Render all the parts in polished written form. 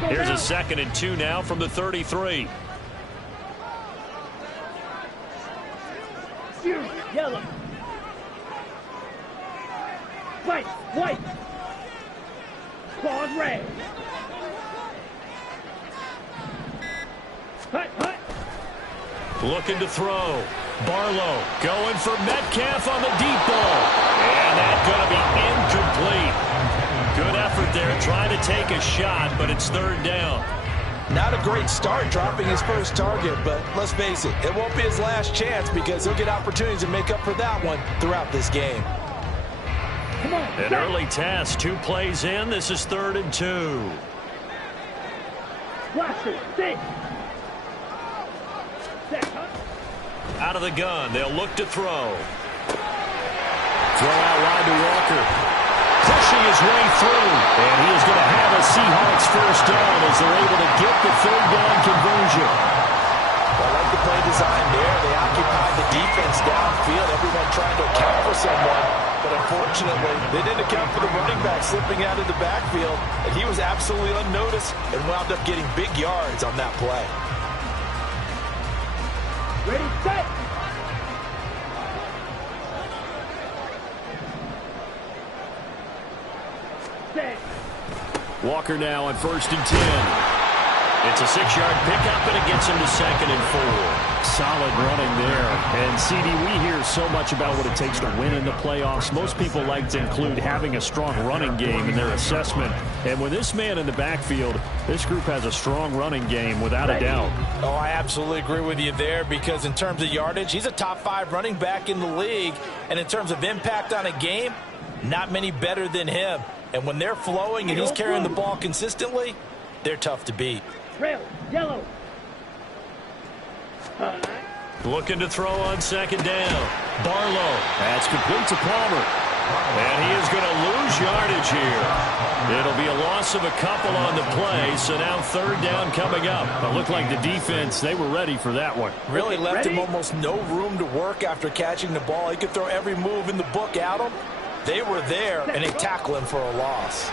Here's a 2nd and 2 now from the 33. Yellow. White. Claws red. Hut. Looking to throw. Barlow going for Metcalf on the deep ball. And that's going to be incomplete. Good effort there trying to take a shot, but it's 3rd down. Not a great start dropping his first target, but let's face it, it won't be his last chance because he'll get opportunities to make up for that one throughout this game. An early test, 2 plays in. This is 3rd and 2. Out of the gun, they'll look to throw. Throw out wide to Walker. Pushing his way through. And he is going to have a Seahawks first down as they're able to get the 3rd down conversion. I like the play design there. They occupied the defense downfield. Everyone trying to account for someone. But unfortunately, they didn't account for the running back slipping out of the backfield. And he was absolutely unnoticed and wound up getting big yards on that play. Ready, set. Walker now on 1st and 10. It's a 6-yard pickup, and it gets him to 2nd and 4. Solid running there. And, CD, we hear so much about what it takes to win in the playoffs. Most people like to include having a strong running game in their assessment. And with this man in the backfield, this group has a strong running game without a doubt. Oh, I absolutely agree with you there because in terms of yardage, he's a top 5 running back in the league. And in terms of impact on a game, not many better than him. And when they're flowing and he's carrying the ball consistently, they're tough to beat. Rail, yellow. Looking to throw on 2nd down. Barlow. That's complete to Palmer. And he is going to lose yardage here. It'll be a loss of a couple on the play, so now 3rd down coming up. It looked like the defense, they were ready for that one. Really left him almost no room to work after catching the ball. He could throw every move in the book at him. They were there, and they tackle him for a loss.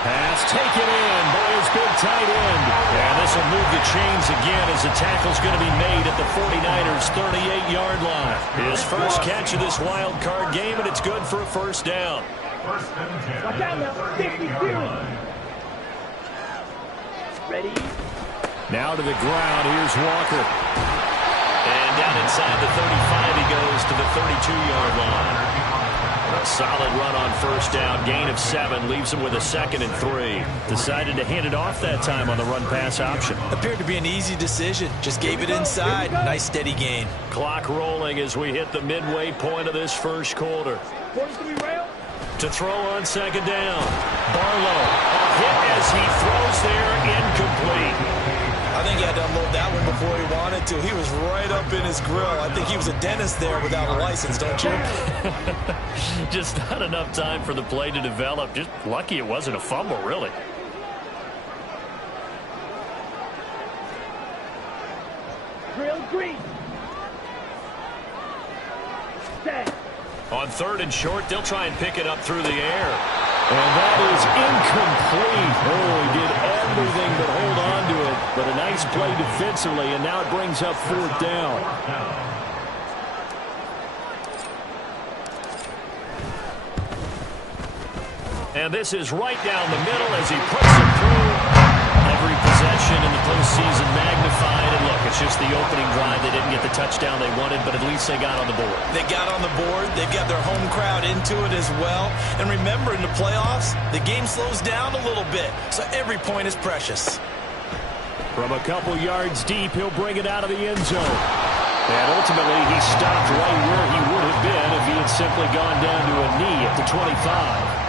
Pass taken in by his big tight end. And this will move the chains again as the tackle's going to be made at the 49ers' 38-yard line. His first catch of this wild card game, and it's good for a 1st down. Watch out now. 52. Ready. Now to the ground. Here's Walker. And down inside the 35, he goes to the 32-yard line. A solid run on 1st down. Gain of 7 leaves him with a 2nd and 3. Decided to hand it off that time on the run-pass option. Appeared to be an easy decision. Just gave it inside. Nice steady gain. Clock rolling as we hit the midway point of this 1st quarter. To throw on 2nd down. Barlow. A hit as he throws there. Incomplete. I think he had to unload that one before he wanted to. He was right up in his grill. I think he was a dentist there without a license, don't you? Just not enough time for the play to develop. Just lucky it wasn't a fumble, really. Drill green. Set. On 3rd and short, they'll try and pick it up through the air. And that is incomplete. Oh, he did everything but hold on to it. But a nice play defensively, and now it brings up 4th down. And this is right down the middle as he puts it through. Every possession in the postseason magnified. And look, it's just the opening drive. They didn't get the touchdown they wanted, but at least they got on the board. They got on the board. They've got their home crowd into it as well. And remember, in the playoffs, the game slows down a little bit. So every point is precious. From a couple yards deep, he'll bring it out of the end zone. And ultimately, he stopped right where he would have been if he had simply gone down to a knee at the 25.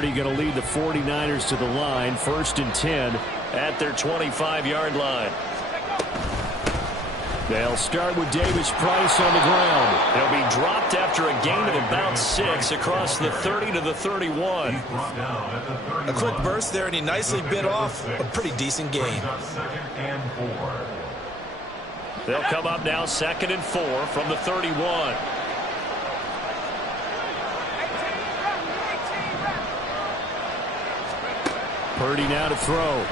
Purdy going to lead the 49ers to the line. 1st and 10 at their 25-yard line. They'll start with Davis Price on the ground. He'll be dropped after a gain of about 6 across the 30 to the 31. A quick burst there, and he nicely bit off a pretty decent gain. They'll come up now 2nd and 4 from the 31. Purdy now to throw.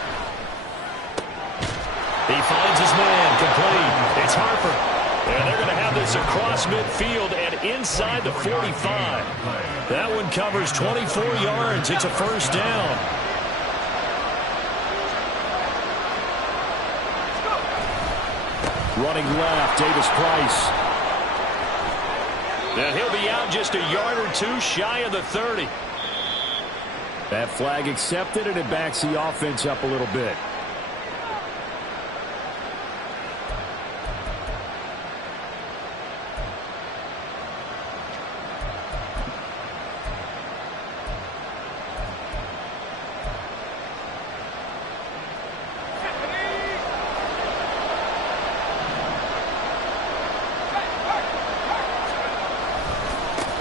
He finds his man, complete. It's Harper. And they're going to have this across midfield and inside the 45. That one covers 24 yards. It's a 1st down. Running left, Davis Price. And he'll be out just a yard or 2 shy of the 30. That flag accepted, and it backs the offense up a little bit.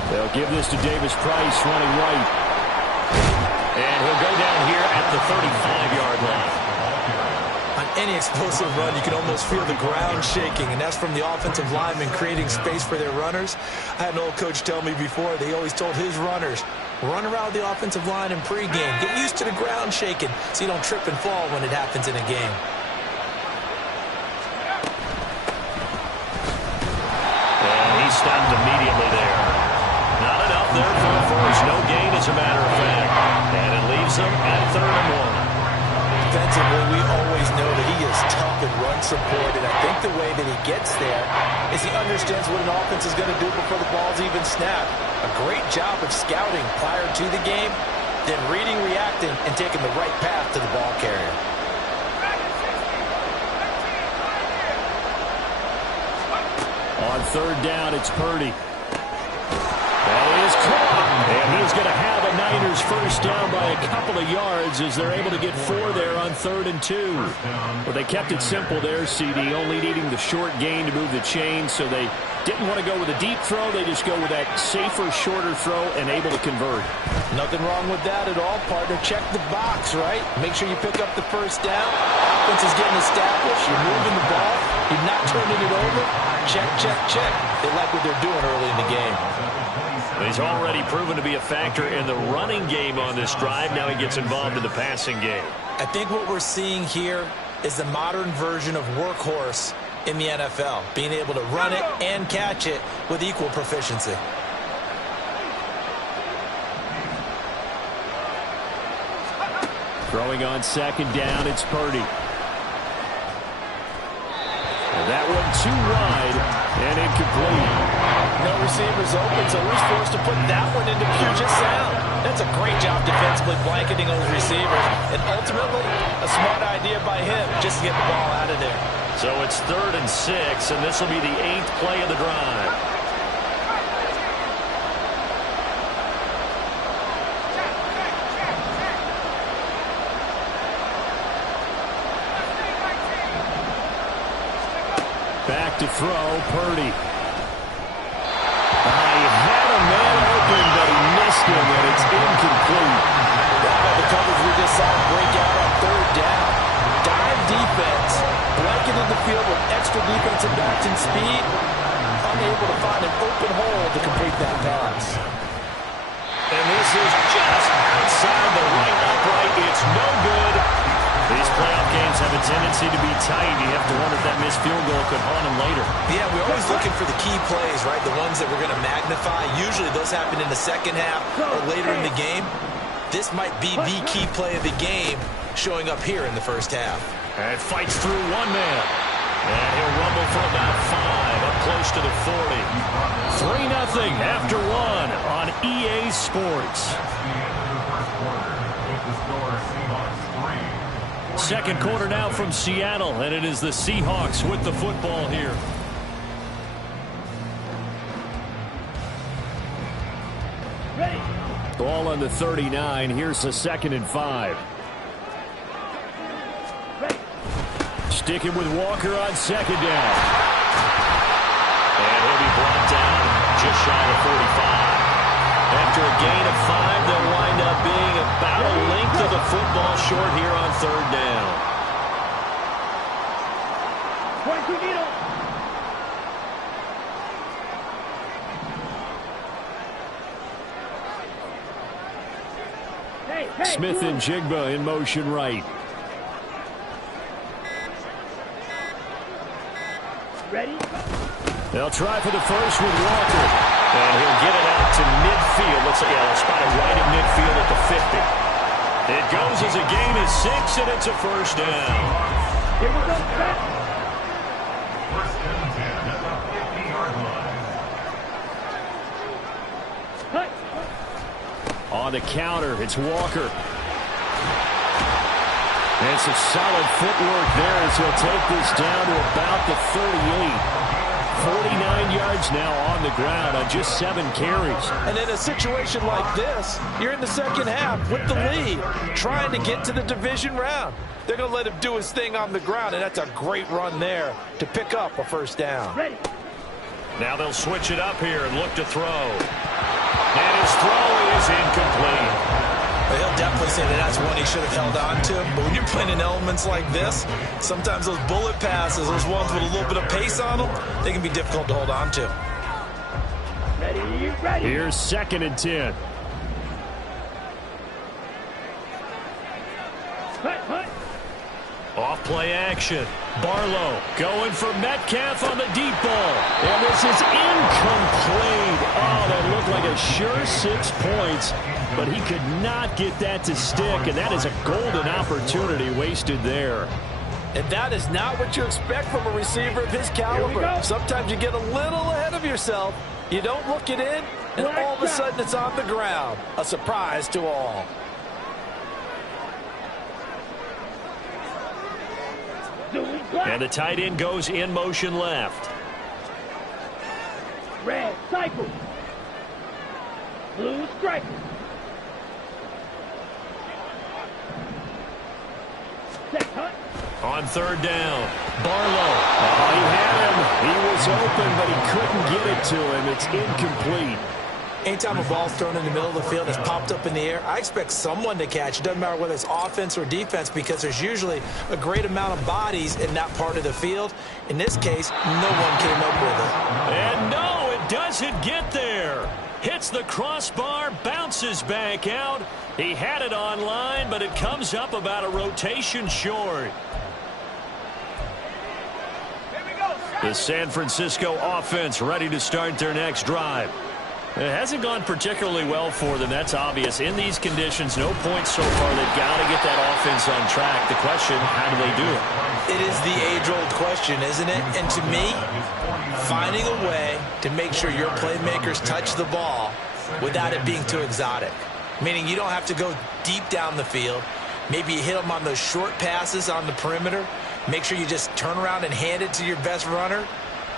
They'll give this to Davis Price running right. And he'll go down here at the 35-yard line. On any explosive run, you can almost feel the ground shaking, and that's from the offensive linemen creating space for their runners. I had an old coach tell me before, they always told his runners, run around the offensive line in pregame. Get used to the ground shaking so you don't trip and fall when it happens in a game. And he stopped immediately there. Not enough there for a first. No gain, as a matter of fact. And it leaves them at 3rd and 1. Defensively, we always know that he is tough in run support, and I think the way that he gets there is he understands what an offense is going to do before the ball's even snapped. A great job of scouting prior to the game, then reading, reacting, and taking the right path to the ball carrier. On 3rd down, it's Purdy. That is caught. And he's going to have a Niners 1st down by a couple of yards as they're able to get 4 there on 3rd and 2. Well, they kept it simple there, CD, only needing the short gain to move the chain, so they didn't want to go with a deep throw. They just go with that safer, shorter throw and able to convert. Nothing wrong with that at all, partner. Check the box, right? Make sure you pick up the 1st down. Offense is getting established. You're moving the ball. You're not turning it over. Check, check, check. They like what they're doing early in the game. He's already proven to be a factor in the running game on this drive. Now he gets involved in the passing game. I think what we're seeing here is the modern version of workhorse in the NFL, being able to run it and catch it with equal proficiency. Throwing on 2nd down, it's Purdy. And that one too wide and incomplete. No receivers open, so he's forced to put that one into Puget Sound. That's a great job defensively blanketing those receivers. And ultimately, a smart idea by him just to get the ball out of there. So it's 3rd and 6, and this will be the 8th play of the drive. Back to throw, Purdy. He had a man open, but he missed him, and it's incomplete. The coverage we just saw break out on 3rd down. Dive defense, blanketed the field with extra defensive backs and speed, unable to find an open hole to complete that pass. And this is just outside the right upright. It's no good. These playoff games have a tendency to be tight. You have to wonder if that missed field goal could haunt them later. Yeah, we're always looking for the key plays, right? The ones that we're going to magnify. Usually those happen in the second half or later in the game. This might be the key play of the game showing up here in the first half. And fights through one man. And he'll rumble for about 5 up close to the 40. 3-0 after 1 on EA Sports. Second quarter now from Seattle, and it is the Seahawks with the football here. Ready. Ball on the 39. Here's the 2nd and 5. Sticking with Walker on 2nd down. And he'll be brought down just shy of 45. After a gain of 5, they'll wind up being about a length of the football short here on 3rd down. 22 needle. Smith and Jigba in motion right. Ready? They'll try for the first with Walker. And he'll get it out to midfield. Let's say, they'll spot it right at midfield at the 50. It goes as a gain of 6, and it's a 1st down. Here we go. Back. First and 10 at the 50-yard line. Cut. On the counter, it's Walker. And some solid footwork there as he'll take this down to about the 38. 49 yards now on the ground on just 7 carries. And in a situation like this, you're in the 2nd half with the lead, trying to get to the division round. They're going to let him do his thing on the ground, and that's a great run there to pick up a 1st down. Ready. Now they'll switch it up here and look to throw. And his throw is incomplete. But he'll definitely say that that's one he should have held on to. But when you're playing in elements like this, sometimes those bullet passes, those ones with a little bit of pace on them, they can be difficult to hold on to. Ready, ready. Here's 2nd and 10. Cut. Off play action. Barlow going for Metcalf on the deep ball. And this is incomplete. Oh, that looked like a sure 6 points, but he could not get that to stick, and that is a golden opportunity wasted there. And that is not what you expect from a receiver of his caliber. Sometimes you get a little ahead of yourself. You don't look it in, and all of a sudden it's on the ground. A surprise to all. And the tight end goes in motion left. Red cycle. Blue striker. Set cut. On 3rd down, Barlow. Oh, he had him. He was open, but he couldn't get it to him. It's incomplete. Anytime a ball's thrown in the middle of the field that's popped up in the air, I expect someone to catch. It doesn't matter whether it's offense or defense, because there's usually a great amount of bodies in that part of the field. In this case, no one came up with it. And no, it doesn't get there. Hits the crossbar, bounces back out. He had it on line, but it comes up about a rotation short. The San Francisco offense ready to start their next drive. It hasn't gone particularly well for them. That's obvious. In these conditions, no points so far. They've got to get that offense on track. The question, how do they do it? It is the age-old question, isn't it? And to me, finding a way to make sure your playmakers touch the ball without it being too exotic. Meaning you don't have to go deep down the field. Maybe you hit them on those short passes on the perimeter. Make sure you just turn around and hand it to your best runner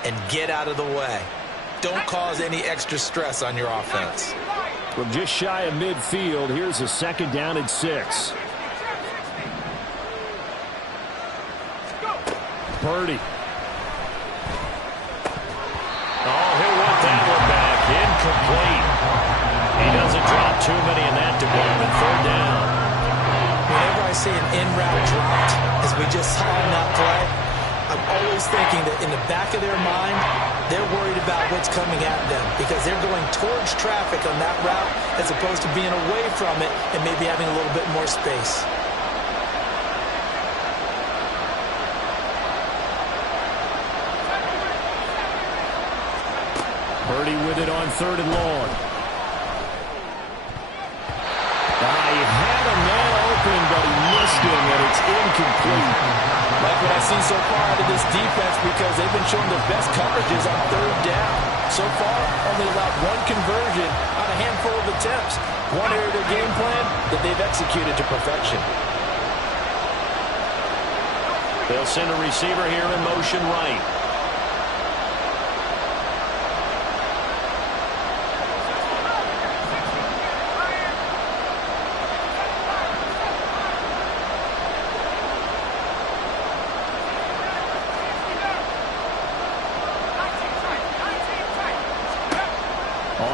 and get out of the way. Don't cause any extra stress on your offense. From just shy of midfield, here's a 2nd down and 6. Purdy. Oh, he'll want that one back. Incomplete. He doesn't drop too many in that department. 3rd down. Whenever I say an in-route dropped, as we just saw in that play, I'm always thinking that in the back of their mind, they're worried about what's coming at them because they're going towards traffic on that route as opposed to being away from it and maybe having a little bit more space. Purdy with it on 3rd and long. He had a man open, but he missed him, and it's incomplete. Like what I've seen so far out of this defense, because they've been showing their best coverages on 3rd down. So far, only allowed 1 conversion on a handful of attempts. One area of their game plan that they've executed to perfection. They'll send a receiver here in motion right.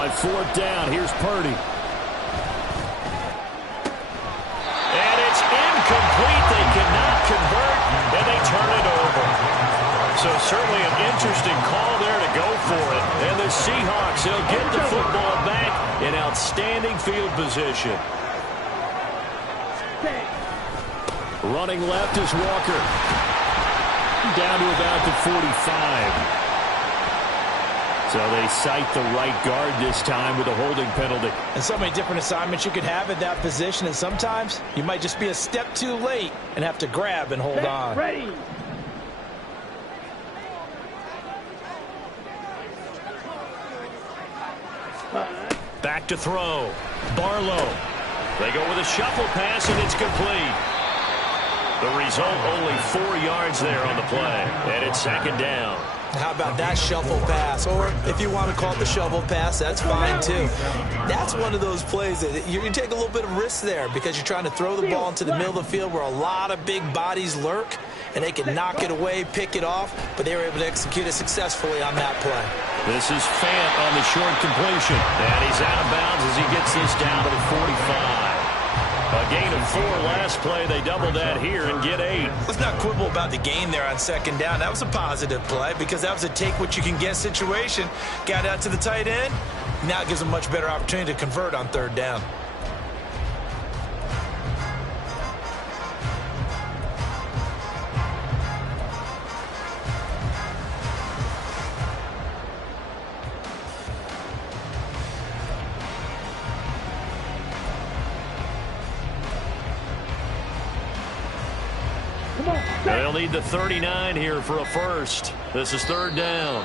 On fourth down, here's Purdy. And it's incomplete. They cannot convert, and they turn it over. So certainly an interesting call there to go for it. And the Seahawks, they'll get the football back in outstanding field position. Running left is Walker. Down to about the 45. So they cite the right guard this time with a holding penalty. And so many different assignments you could have at that position, and sometimes you might just be a step too late and have to grab and hold on. Ready. Back to throw. Barlow. They go with a shuffle pass, and it's complete. The result, only 4 yards there on the play. And it's second down. How about that shuffle pass? Or if you want to call it the shovel pass, that's fine too. That's one of those plays that you can take a little bit of risk there because you're trying to throw the ball into the middle of the field where a lot of big bodies lurk, and they can knock it away, pick it off, but they were able to execute it successfully on that play. This is Fant on the short completion. And he's out of bounds as he gets this down to the 45. A gain of 4 last play. They double that here and get 8. Let's not quibble about the gain there on second down. That was a positive play because that was a take-what-you-can-get situation. Got out to the tight end. Now it gives them a much better opportunity to convert on third down. They'll need the 39 here for a first. This is third down.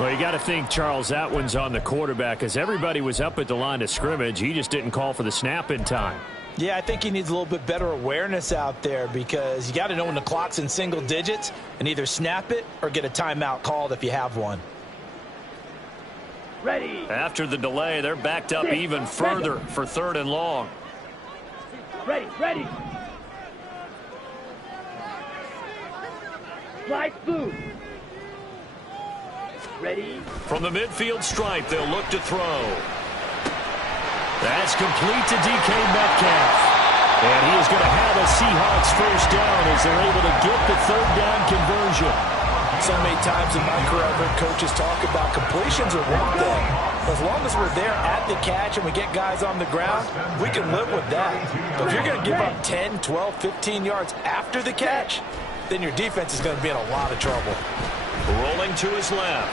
Well, you got to think, Charles, that one's on the quarterback because everybody was up at the line of scrimmage. He just didn't call for the snap in time. Yeah, I think he needs a little bit better awareness out there because you got to know when the clock's in single digits and either snap it or get a timeout called if you have one. Ready. After the delay, they're backed up even further for third and long. Ready. Ready. Slide through. Ready. From the midfield stripe, they'll look to throw. That's complete to DK Metcalf. And he is going to have a Seahawks first down as they're able to get the third down conversion. So many times in my career, I've heard coaches talk about completions are one thing. As long as we're there at the catch and we get guys on the ground, we can live with that. But if you're going to give up 10, 12, 15 yards after the catch, then your defense is going to be in a lot of trouble. Rolling to his left.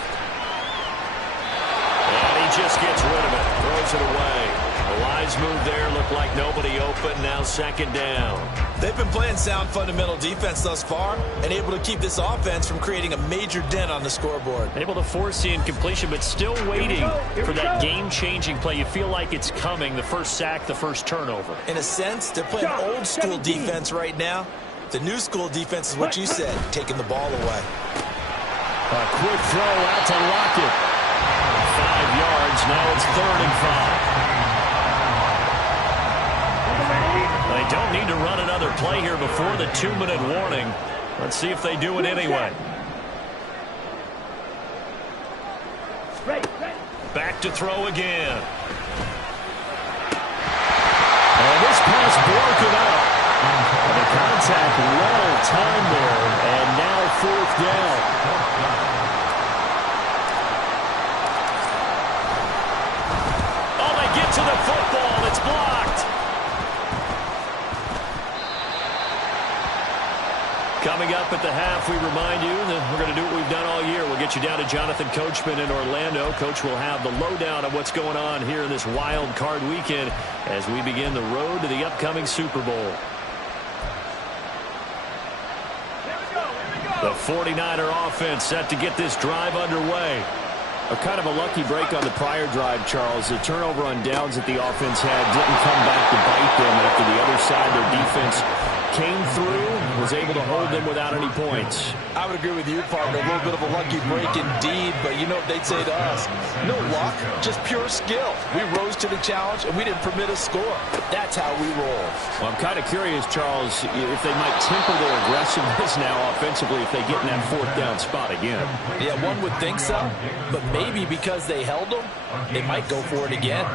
And he just gets rid of it. Throws it away. A wise move there. Looked like nobody open. Now second down. They've been playing sound fundamental defense thus far and able to keep this offense from creating a major dent on the scoreboard. Able to force the incompletion, but still waiting for that game-changing play. You feel like it's coming. The first sack, the first turnover. In a sense, they're playing old school defense right now. The new school defense is what you said, taking the ball away. A quick throw out to Lockett. 5 yards. Now it's 3rd and 5. They don't need to run another play here before the 2-minute warning. Let's see if they do it anyway. Back to throw again. And this pass broken up. And the contact well timed there. And now 4th down. Oh, they get to the football. It's blocked. Coming up at the half, we remind you that we're going to do what we've done all year. We'll get you down to Jonathan Coachman in Orlando. Coach will have the lowdown of what's going on here in this wild card weekend as we begin the road to the upcoming Super Bowl. The 49er offense set to get this drive underway. A kind of a lucky break on the prior drive, Charles. The turnover on downs that the offense had didn't come back to bite them after the other side. Their defense came through, was able to hold them without any points. I would agree with you, partner. A little bit of a lucky break indeed, but you know what they'd say to us? No luck, just pure skill. We rose to the challenge, and we didn't permit a score. That's how we roll. Well, I'm kind of curious, Charles, if they might temper their aggressiveness now offensively if they get in that fourth down spot again. Yeah, one would think so, but maybe because they held them, they might go for it again.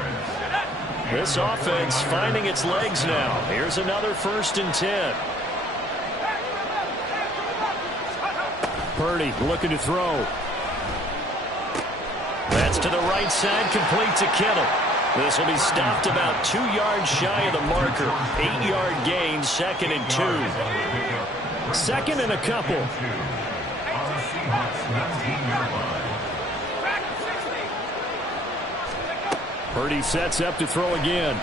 This offense finding its legs now. Here's another 1st and 10. Purdy looking to throw. That's to the right side, complete to Kittle. This will be stopped about 2 yards shy of the marker. 8-yard gain, 2nd and 2. 2nd and a couple. Purdy sets up to throw again.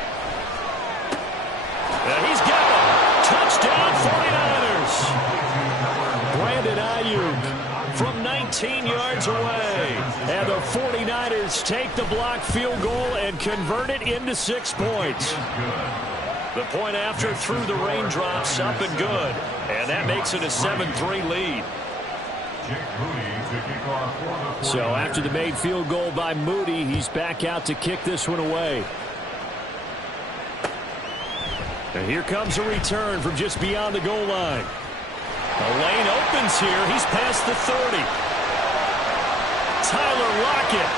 He's got it. Touchdown 49ers. Brandon Ayuk from 19 yards away. And the 49ers take the block field goal and convert it into 6 points. The point after through the raindrops, up and good. And that makes it a 7-3 lead. So after the made field goal by Moody, he's back out to kick this one away. And here comes a return from just beyond the goal line. The lane opens here. He's past the 30. Tyler Lockett.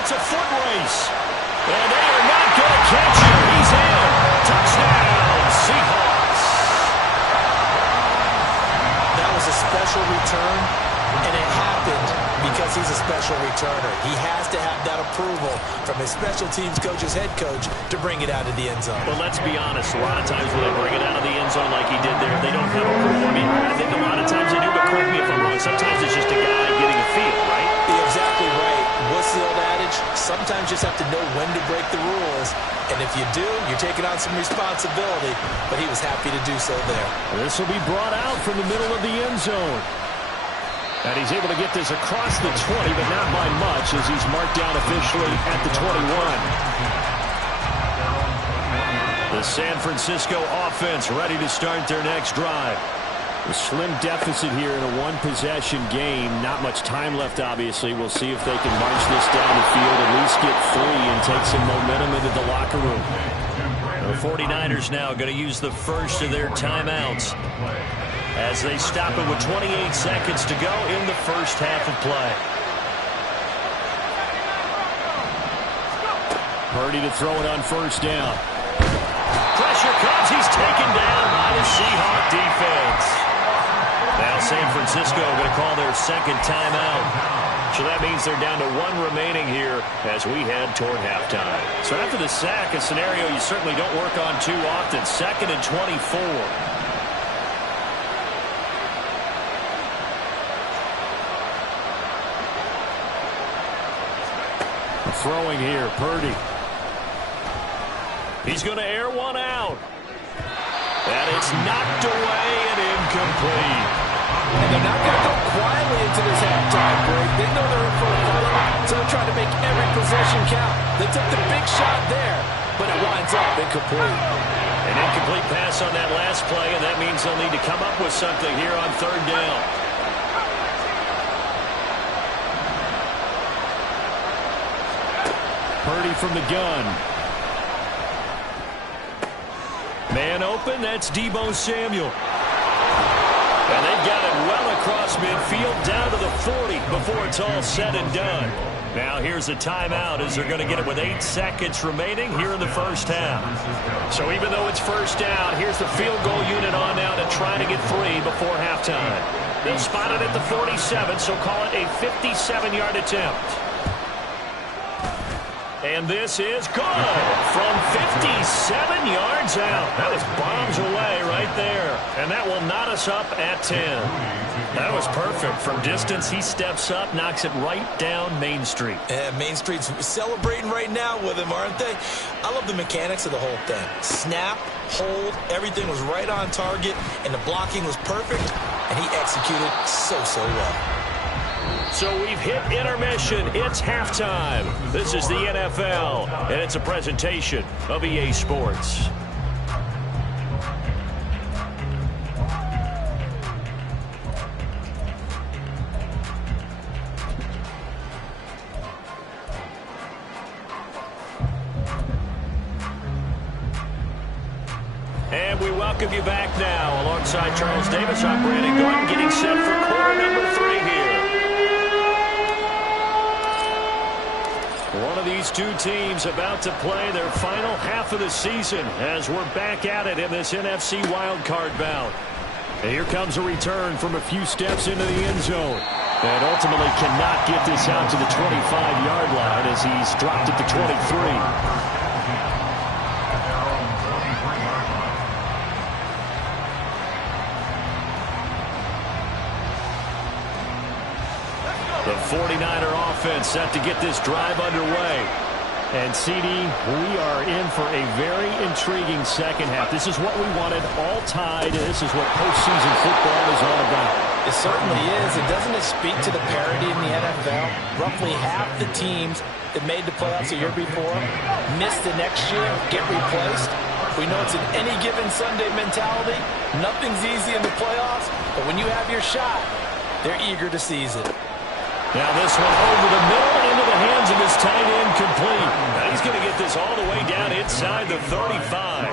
It's a foot race. And they are not going to catch him. He's in. Touchdown, Seahawks. That was a special return, and it happened because he's a special returner. He has to have that approval from his special teams coach's head coach to bring it out of the end zone. Well, let's be honest. A lot of times when they bring it out of the end zone like he did there, they don't have approval. I mean, I think a lot of times they do, but correct me if I'm wrong. Sometimes it's just a guy getting a feel, right? You're exactly right. What's the old adage? Sometimes you just have to know when to break the rules. And if you do, you're taking on some responsibility. But he was happy to do so there. This will be brought out from the middle of the end zone. And he's able to get this across the 20, but not by much as he's marked down officially at the 21. The San Francisco offense ready to start their next drive. A slim deficit here in a one-possession game. Not much time left, obviously. We'll see if they can march this down the field, at least get 3 and take some momentum into the locker room. The 49ers now going to use the first of their timeouts as they stop it with 28 seconds to go in the first half of play. Purdy to throw it on 1st down. Pressure comes. He's taken down by the Seahawk defense. Now San Francisco going to call their 2nd timeout. So that means they're down to 1 remaining here as we head toward halftime. So after the sack, a scenario you certainly don't work on too often. 2nd and 24. Throwing here, Purdy. He's going to air one out. And it's knocked away and incomplete. And they're not going to go quietly into this halftime break. They know they're in for a fight, so they're trying to make every possession count. They took the big shot there, but it winds up incomplete. An incomplete pass on that last play, and that means they'll need to come up with something here on 3rd down. Purdy from the gun. Man open, that's Deebo Samuel. And they've got it well across midfield down to the 40 before it's all said and done. Now here's a timeout as they're going to get it with 8 seconds remaining here in the first half. So even though it's 1st down, here's the field goal unit on now to try to get 3 before halftime. They'll spot it at the 47, so call it a 57-yard attempt. And this is good from 57 yards out. That was bombs away right there. And that will knot us up at 10. That was perfect. From distance, he steps up, knocks it right down Main Street. And Main Street's celebrating right now with him, aren't they? I love the mechanics of the whole thing. Snap, hold, everything was right on target, and the blocking was perfect, and he executed so well. So we've hit intermission. It's halftime. This is the NFL, and it's a presentation of EA Sports. And we welcome you back now. Alongside Charles Davis, I'm Brandon Gordon, getting set for quarter number 3 here. One of these two teams about to play their final half of the season as we're back at it in this NFC wildcard bout. And here comes a return from a few steps into the end zone. And ultimately cannot get this out to the 25-yard line as he's dropped it to 23. The 49er offense set to get this drive underway. And, CD, we are in for a very intriguing second half. This is what we wanted, all tied. This is what postseason football is all about. It certainly is. And doesn't it speak to the parity in the NFL? Roughly half the teams that made the playoffs a year before miss the next year, get replaced. We know it's an any given Sunday mentality. Nothing's easy in the playoffs, but when you have your shot, they're eager to seize it. Now this one over the middle into the hands of his tight end, complete. Now he's going to get this all the way down inside the 35.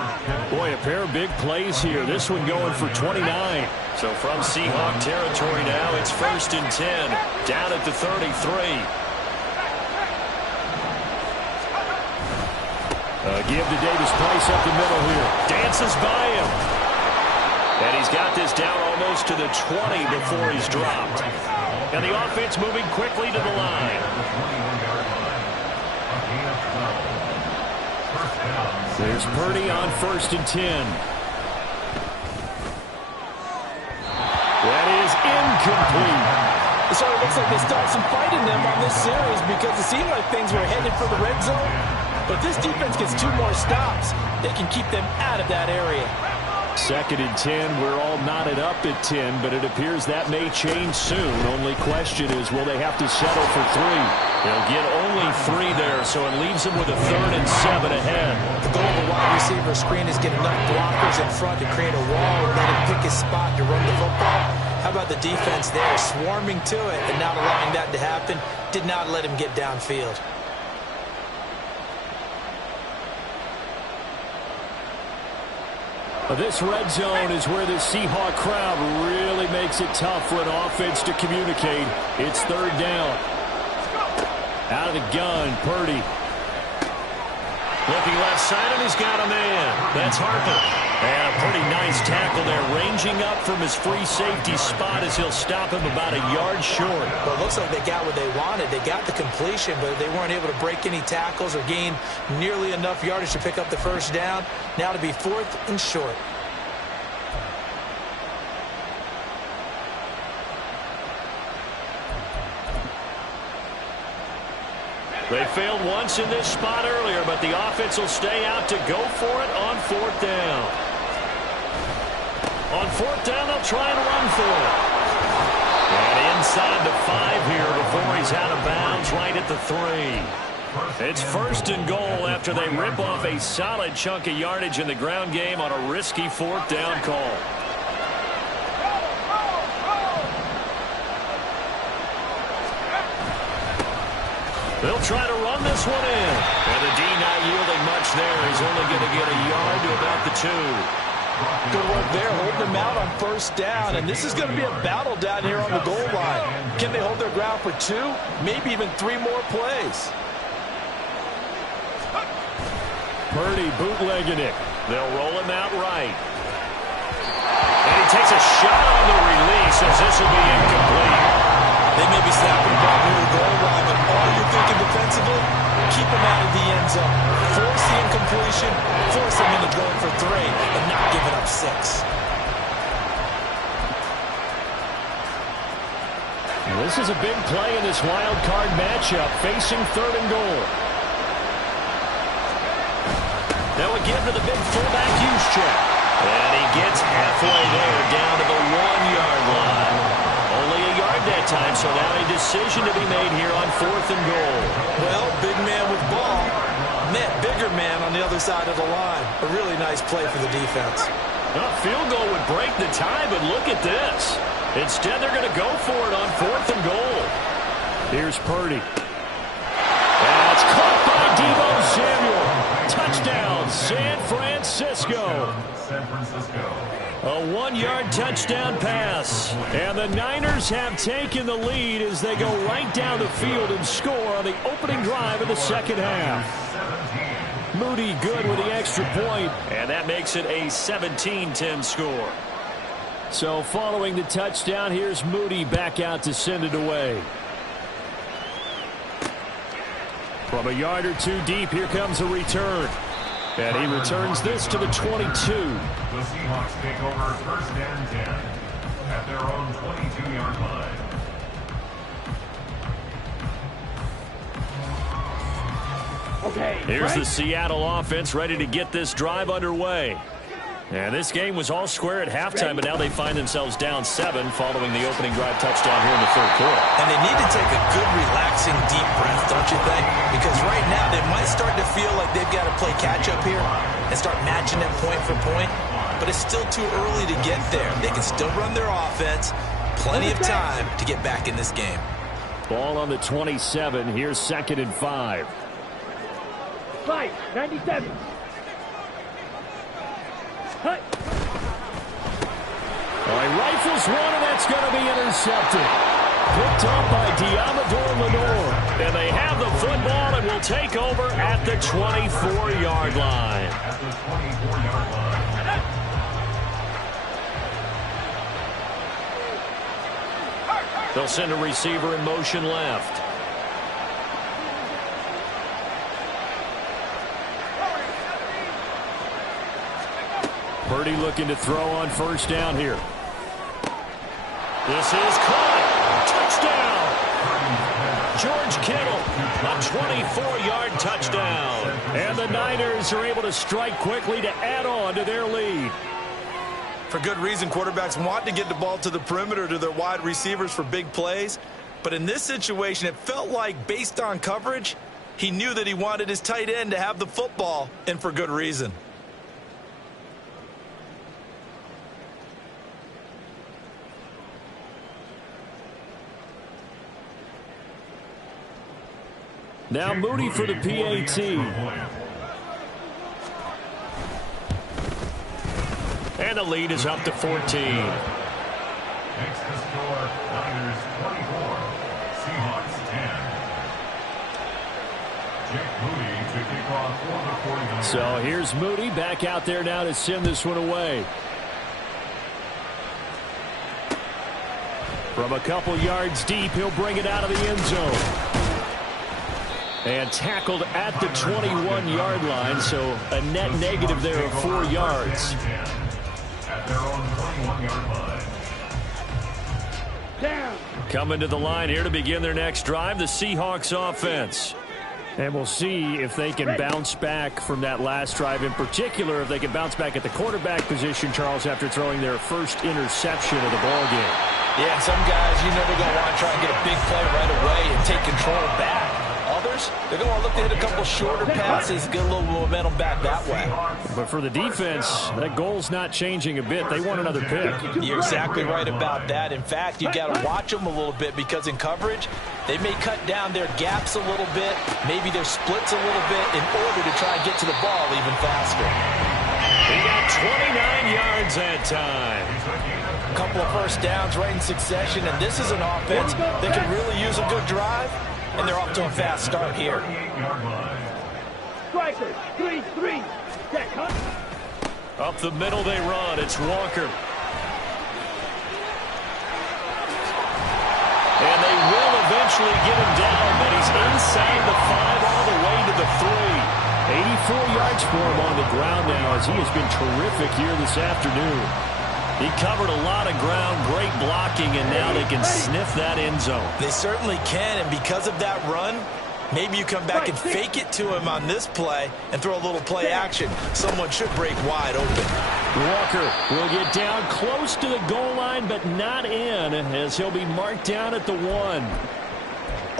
Boy, a pair of big plays here. This one going for 29. So from Seahawk territory now, it's 1st and 10, down at the 33. Give to Davis Price up the middle here. Dances by him. And he's got this down almost to the 20 before he's dropped. And the offense moving quickly to the line. There's Purdy on 1st and 10. That is incomplete. It sort of looks like they start some fight in them on this series because it seemed like things were headed for the red zone. But this defense gets 2 more stops. They can keep them out of that area. 2nd and 10. We're all knotted up at 10, but it appears that may change soon. Only question is, will they have to settle for 3? They'll get only 3 there, so it leaves them with a 3rd and 7 ahead. The goal of the wide receiver screen is get enough blockers in front to create a wall and let him pick his spot to run the football. How about the defense there, swarming to it and not allowing that to happen? Did not let him get downfield. This red zone is where the Seahawk crowd really makes it tough for an offense to communicate. It's 3rd down. Out of the gun, Purdy. Looking left side, and he's got a man. That's Harper. And a pretty nice tackle there, ranging up from his free safety spot as he'll stop him about a yard short. Well, it looks like they got what they wanted. They got the completion, but they weren't able to break any tackles or gain nearly enough yardage to pick up the 1st down. Now to be 4th and short. They failed once in this spot earlier, but the offense will stay out to go for it on 4th down. On 4th down, they'll try and run for it. And inside the 5 here before he's out of bounds, right at the 3. It's 1st and goal after they rip off a solid chunk of yardage in the ground game on a risky 4th down call. They'll try to run this one in. And the D not yielding much there. He's only going to get a yard to about the 2. Good work there, holding them out on 1st down. And this is going to be a battle down here on the goal line. Can they hold their ground for 2? Maybe even 3 more plays. Purdy bootlegging it. They'll roll him out right. And he takes a shot on the release as this will be incomplete. They may be snapping the ball near the goal line, but all you're thinking defensively, keep them out of the end zone. Force the incompletion, force them into going for 3, and not giving up 6. This is a big play in this wild card matchup, facing 3rd and goal. Now we give to the big fullback Juszczyk. And he gets halfway there, down to the 1-yard line. Only a yard that time, so now a decision to be made here on 4th and goal. Well, big man with ball met bigger man on the other side of the line. A really nice play for the defense. A field goal would break the tie, but look at this. Instead, they're going to go for it on 4th and goal. Here's Purdy. That's caught by Deebo Samuel. Touchdown, touchdown, San Francisco. San Francisco. A 1-yard touchdown pass. And the Niners have taken the lead as they go right down the field and score on the opening drive of the second half. Moody good with the extra point. And that makes it a 17-10 score. So following the touchdown, here's Moody back out to send it away. From a yard or two deep, here comes a return. And he returns this to the 22. The Seahawks take over first and 10 at their own 22-yard line. Okay. Here's right? the Seattle offense ready to get this drive underway. And this game was all square at halftime, but now they find themselves down 7 following the opening drive touchdown here in the third quarter. And they need to take a good, relaxing, deep breath, don't you think? Because right now they might start to feel like they've got to play catch-up here and start matching them point for point. But it's still too early to get there. They can still run their offense. Plenty of time to get back in this game. Ball on the 27. Here's 2nd and 5. 97. Cut. He rifles one, and that's going to be intercepted. Picked up by Diamador Lenore. And they have the football and will take over at the 24-yard line. At the 24-yard line. They'll send a receiver in motion left. Purdy looking to throw on first down here. This is caught. Touchdown. George Kittle, a 24-yard touchdown. And the Niners are able to strike quickly to add on to their lead. For good reason, quarterbacks want to get the ball to the perimeter to their wide receivers for big plays. But in this situation, it felt like based on coverage, he knew that he wanted his tight end to have the football, and for good reason. Now Moody for the PAT. And the lead is up to 14. Makes the score Niners 24, Seahawks 10. Jake Moody to kick off for the 49ers. So here's Moody back out there now to send this one away. From a couple yards deep, he'll bring it out of the end zone. And tackled at the 21-yard line, so a net negative there of 4 yards. At their own 21-yard line. Down. Coming to the line here to begin their next drive, the Seahawks offense. And we'll see if they can bounce back from that last drive, in particular if they can bounce back at the quarterback position, Charles, after throwing their first interception of the ball game. Yeah, some guys, you're never going to want to try and get a big play right away and take control back. Others, they're going to look to hit a couple shorter passes, get a little momentum back that way. But for the defense, that goal's not changing a bit. They want another pick. You're exactly right about that. In fact, you got to watch them a little bit because in coverage, they may cut down their gaps a little bit, maybe their splits a little bit in order to try and get to the ball even faster. He got 29 yards that time. A couple of first downs right in succession, and this is an offense that can really use a good drive. And they're off to a fast start here. Striker, 3-3. Check, huh? Up the middle they run. It's Walker. And they will eventually get him down, but he's inside the 5 all the way to the 3. 84 yards for him on the ground now as he has been terrific here this afternoon. He covered a lot of ground, great blocking, and now they can sniff that end zone. They certainly can, and because of that run, maybe you come back and fake it to him on this play and throw a little play action. Someone should break wide open. Walker will get down close to the goal line, but not in, as he'll be marked down at the 1.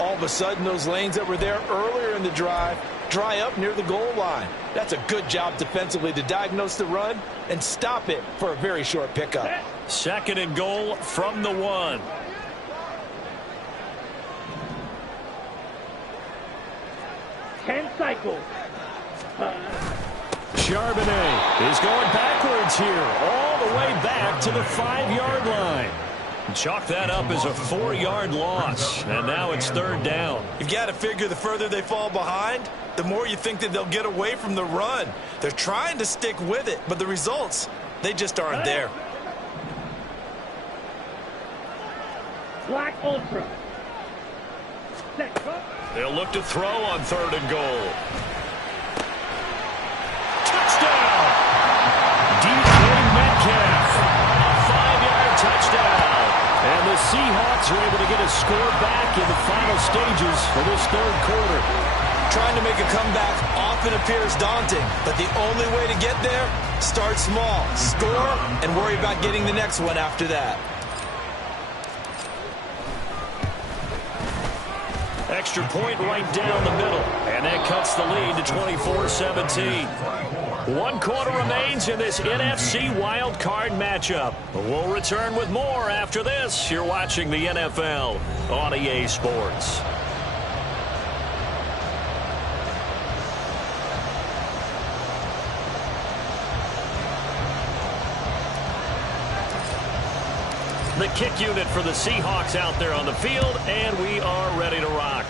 All of a sudden, those lanes that were there earlier in the drive dry up near the goal line. That's a good job defensively to diagnose the run and stop it for a very short pickup. 2nd and goal from the 1. Ten cycles. Charbonnet is going backwards here, all the way back to the 5-yard line. Chalk that up as a 4-yard loss, and now it's 3rd down. You've got to figure the further they fall behind, the more you think that they'll get away from the run. They're trying to stick with it, but the results, they just aren't there. Black Ultra. Set. They'll look to throw on 3rd and goal. Touchdown! DK Metcalf. A 5-yard touchdown. And the Seahawks are able to get a score back in the final stages for this 3rd quarter. Trying to make a comeback often appears daunting, but the only way to get there, start small, score, and worry about getting the next one after that. Extra point right down the middle, and that cuts the lead to 24-17. 1 quarter remains in this NFC wild card matchup. We'll return with more after this. You're watching the NFL on EA Sports. The kick unit for the Seahawks out there on the field, and we are ready to rock.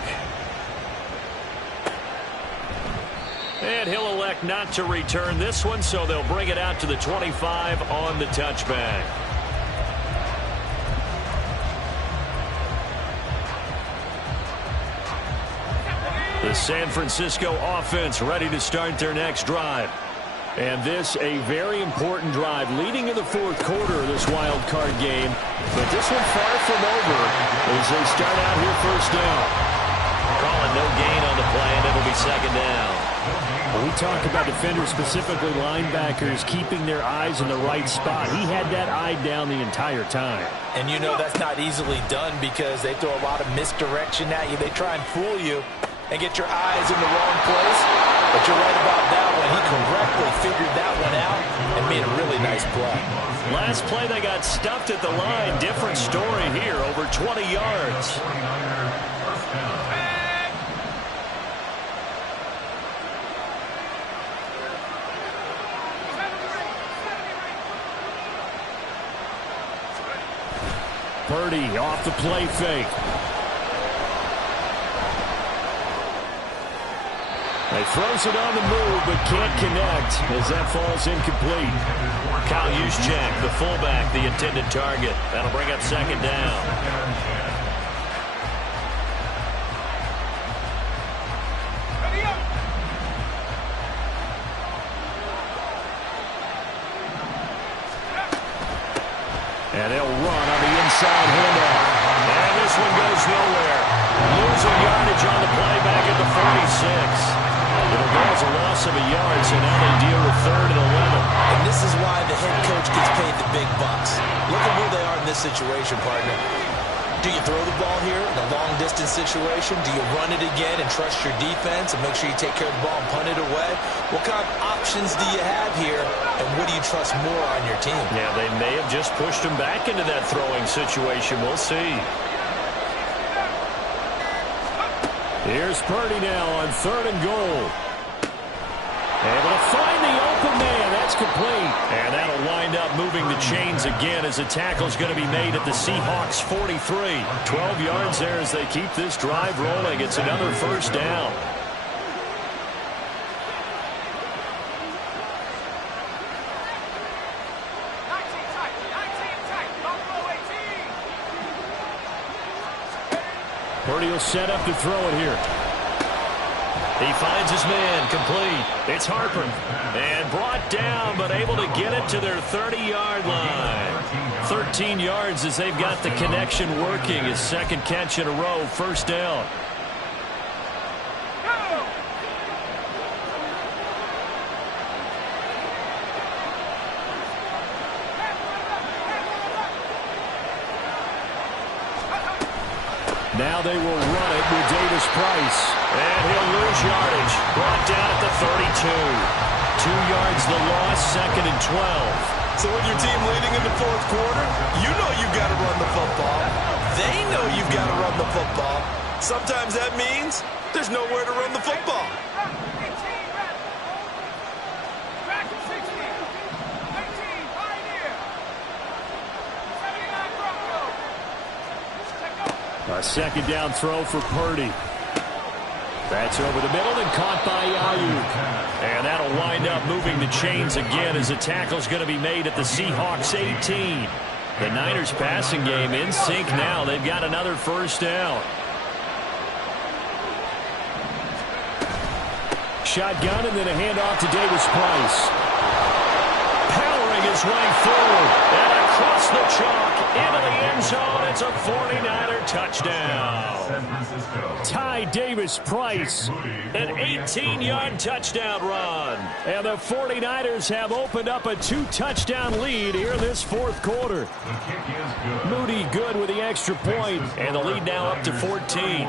And he'll elect not to return this one, so they'll bring it out to the 25 on the touchback. The San Francisco offense ready to start their next drive. And this a very important drive leading in the 4th quarter of this wild card game. But this one far from over as they start out here 1st down. Calling no gain on the play, and it'll be 2nd down. We talk about defenders, specifically linebackers, keeping their eyes in the right spot. He had that eye down the entire time. And you know that's not easily done because they throw a lot of misdirection at you. They try and fool you and get your eyes in the wrong place. But you're right about that one. He correctly figured that one out and made a really nice play. Last play, they got stuffed at the line. Different story here, over 20 yards. Purdy off the play fake. He throws it on the move, but can't connect as that falls incomplete. Kyle Juszczyk, the fullback, the intended target. That'll bring up 2nd down. And they'll run on the inside handoff. And this one goes nowhere. Losing yardage on the play back at the 46. It'll go as a loss of a yard, so now they deal with 3rd and 11. And this is why the head coach gets paid the big bucks. Look at where they are in this situation, partner. Do you throw the ball here in a long-distance situation? Do you run it again and trust your defense and make sure you take care of the ball and punt it away? What kind of options do you have here, and what do you trust more on your team? Yeah, they may have just pushed him back into that throwing situation. We'll see. Here's Purdy now on 3rd and goal. Able to find the open man. That's complete. And that'll wind up moving the chains again as the tackle's going to be made at the Seahawks 43. 12 yards there as they keep this drive rolling. It's another 1st down. Purdy will set up to throw it here. He finds his man, complete. It's Harper. And brought down, but able to get it to their 30-yard line. 13 yards as they've got the connection working. His 2nd catch in a row, 1st down. Now they will run it with Davis Price. And he'll lose yardage. Brought down at the 32. 2 yards the loss, 2nd and 12. So with your team leading in the 4th quarter, you know you've got to run the football. They know you've got to run the football. Sometimes that means there's nowhere to run the football. A second down throw for Purdy. That's over the middle and caught by Ayuk. And that'll wind up moving the chains again as the tackle's going to be made at the Seahawks 18. The Niners passing game in sync now. They've got another first down. Shotgun and then a handoff to Davis Price. Powering his way forward and across the chalk into the end zone. It's a 49er touchdown. Ty Davis Price, an 18-yard touchdown run. And the 49ers have opened up a 2-touchdown lead here in this fourth quarter. Moody good with the extra point, and the lead now up to 14.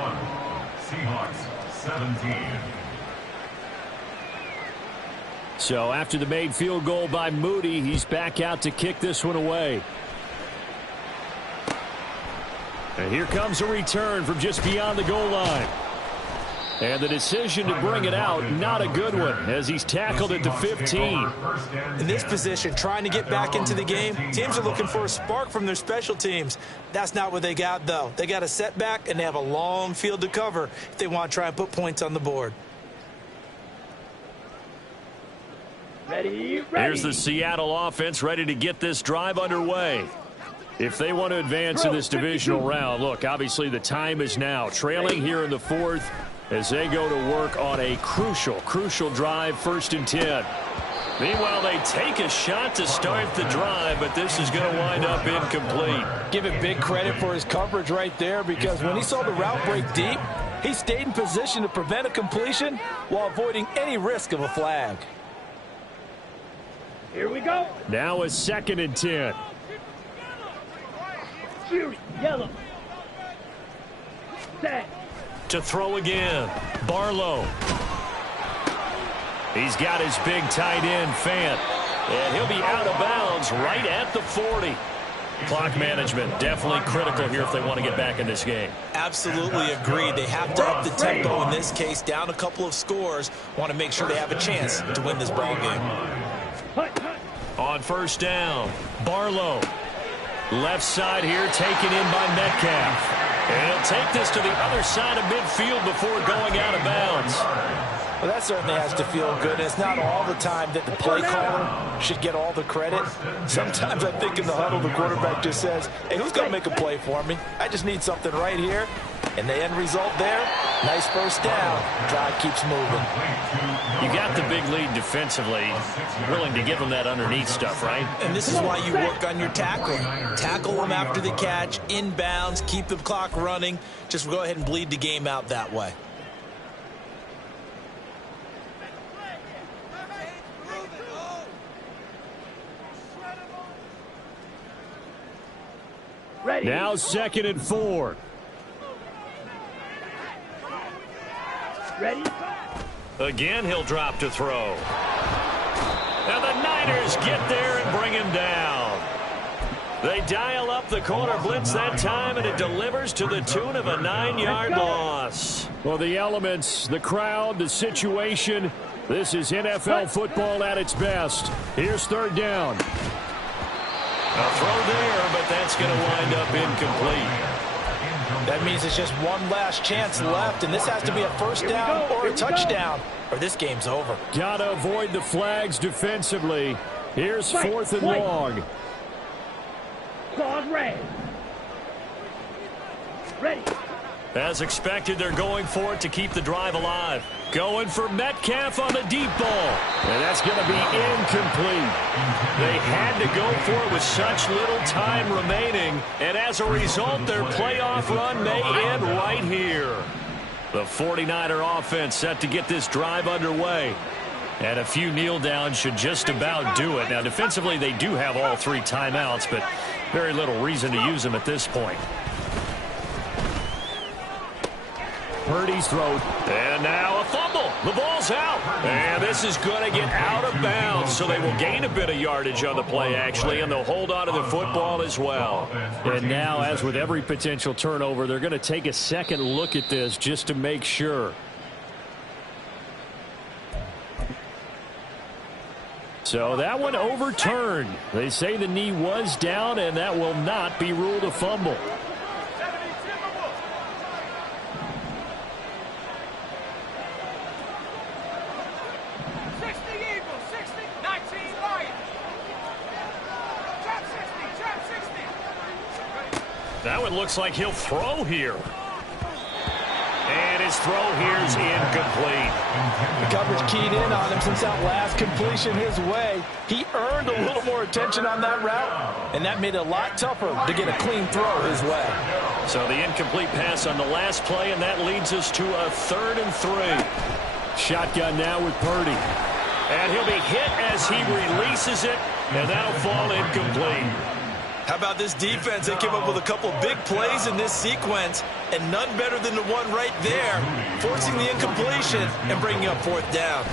Seahawks 17. So after the made field goal by Moody, he's back out to kick this one away. And here comes a return from just beyond the goal line. And the decision to bring it out, not a good one, as he's tackled at the 15. In this position, trying to get back into the game, teams are looking for a spark from their special teams. That's not what they got, though. They got a setback, and they have a long field to cover if they want to try and put points on the board. Ready. Here's the Seattle offense ready to get this drive underway. If they want to advance in this divisional round, look, obviously the time is now. Trailing here in the fourth as they go to work on a crucial drive, 1st and 10. Meanwhile, they take a shot to start the drive, but this is going to wind up incomplete. Give it big credit for his coverage right there, because when he saw the route break deep, he stayed in position to prevent a completion while avoiding any risk of a flag. Here we go. Now a 2nd and 10. Fury, yellow. Set. To throw again. Barlow. He's got his big tight end, Fant. And he'll be out of bounds right at the 40. Clock management definitely critical here if they want to get back in this game. Absolutely agreed. They have to up the tempo in this case, down a couple of scores. Want to make sure they have a chance to win this ball game. On 1st down, Barlow. Left side here taken in by Metcalf. And he'll take this to the other side of midfield before going out of bounds. Well, that certainly has to feel good. And it's not all the time that the play caller should get all the credit. Sometimes I think in the huddle, the quarterback just says, hey, who's going to make a play for me? I just need something right here. And the end result there, nice 1st down. Drive keeps moving. You got the big lead defensively. Willing to give them that underneath stuff, right? And this is why you work on your tackling. Tackle them after the catch, inbounds, keep the clock running. Just go ahead and bleed the game out that way. Ready. Now 2nd and 4. Ready. Again, he'll drop to throw. And the Niners get there and bring him down. They dial up the corner blitz that time, and it delivers to the tune of a 9-yard loss. Well, the elements, the crowd, the situation, this is NFL football at its best. Here's 3rd down. A throw there, but that's going to wind up incomplete. That means it's just one last chance left, and this has to be a 1st down or a touchdown, or this game's over. Got to avoid the flags defensively. Here's 4th and long. Claws red. Ready. As expected, they're going for it to keep the drive alive. Going for Metcalf on the deep ball. And that's going to be incomplete. They had to go for it with such little time remaining, and as a result, their playoff run may end right here. The 49er offense set to get this drive underway. And a few kneel downs should just about do it. Now, defensively, they do have all 3 timeouts, but very little reason to use them at this point. Purdy's throw. And now a fumble. The ball's out. And this is going to get out of bounds, so they will gain a bit of yardage on the play, actually, and they'll hold on to the football as well. And now, as with every potential turnover, they're going to take a second look at this just to make sure. So that one overturned. They say the knee was down, and that will not be ruled a fumble. That one looks like he'll throw here. And his throw here is incomplete. The coverage keyed in on him since that last completion his way. He earned a little more attention on that route, and that made it a lot tougher to get a clean throw his way. So the incomplete pass on the last play, and that leads us to a 3rd and 3. Shotgun now with Purdy. And he'll be hit as he releases it, and that'll fall incomplete. How about this defense? They came up with a couple big plays in this sequence, and none better than the one right there, forcing the incompletion and bringing up 4th down.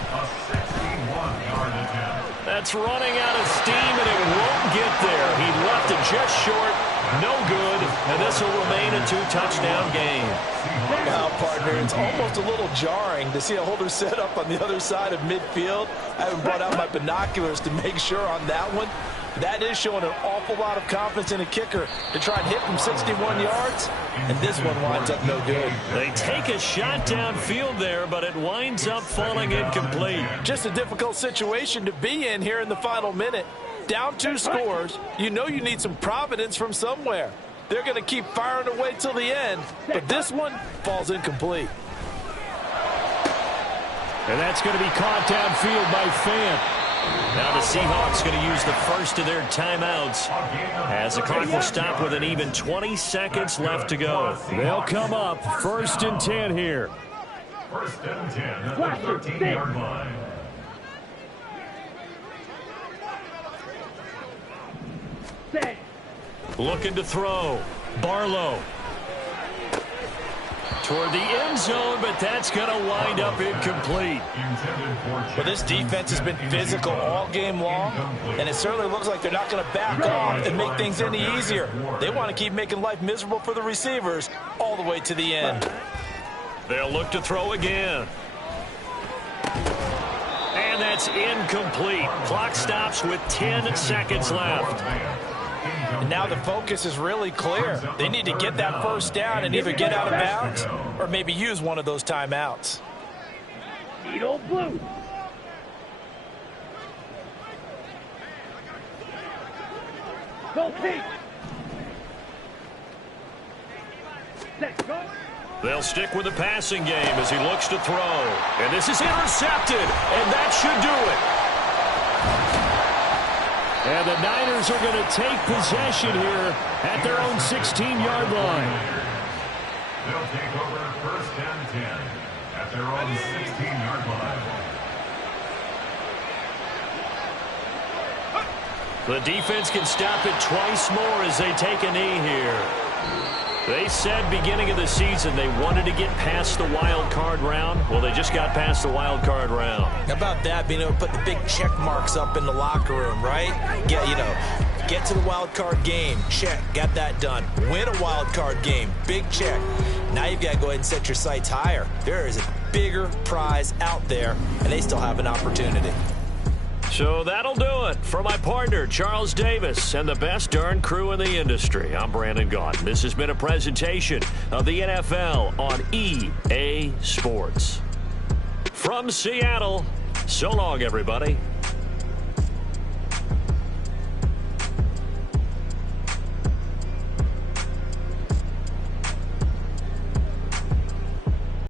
That's running out of steam, and it won't get there. He left it just short, no good, and this will remain a 2-touchdown game. Now, partner, it's almost a little jarring to see a holder set up on the other side of midfield. I haven't brought out my binoculars to make sure on that one. That is showing an awful lot of confidence in a kicker to try and hit from 61 yards, and this one winds up no good. They take a shot downfield there, but it winds up falling incomplete. Just a difficult situation to be in here in the final minute. Down 2 scores, you know you need some providence from somewhere. They're going to keep firing away till the end, but this one falls incomplete. And that's going to be caught downfield by Fant. Now the Seahawks going to use the first of their timeouts as the clock will stop with an even 20 seconds left to go. They'll come up 1st and 10 here. 1st and 10 at the 13-yard line. Set. Looking to throw. Barlow. Toward the end zone, but that's going to wind up incomplete. Well, this defense has been physical all game long, and it certainly looks like they're not going to back off and make things any easier. They want to keep making life miserable for the receivers all the way to the end. They'll look to throw again. And that's incomplete. Clock stops with 10 seconds left. And now the focus is really clear. They need to get that 1st down and either get out of bounds or maybe use one of those timeouts. Needle blue. Go Pete. Set. Go. They'll stick with the passing game as he looks to throw. And this is intercepted, and that should do it. And the Niners are going to take possession here at their own 16-yard line. They'll take over 1st and 10 at their own 16-yard line. The defense can stop it twice more as they take a knee here. They said beginning of the season they wanted to get past the wild card round. Well, they just got past the wild card round. How about that, being able to put the big check marks up in the locker room, right? Get to the wild card game, check, got that done. Win a wild card game, big check. Now you've got to go ahead and set your sights higher. There is a bigger prize out there, and they still have an opportunity. So that'll do it for my partner, Charles Davis, and the best darn crew in the industry. I'm Brandon Gaudin. This has been a presentation of the NFL on EA Sports. From Seattle, so long, everybody.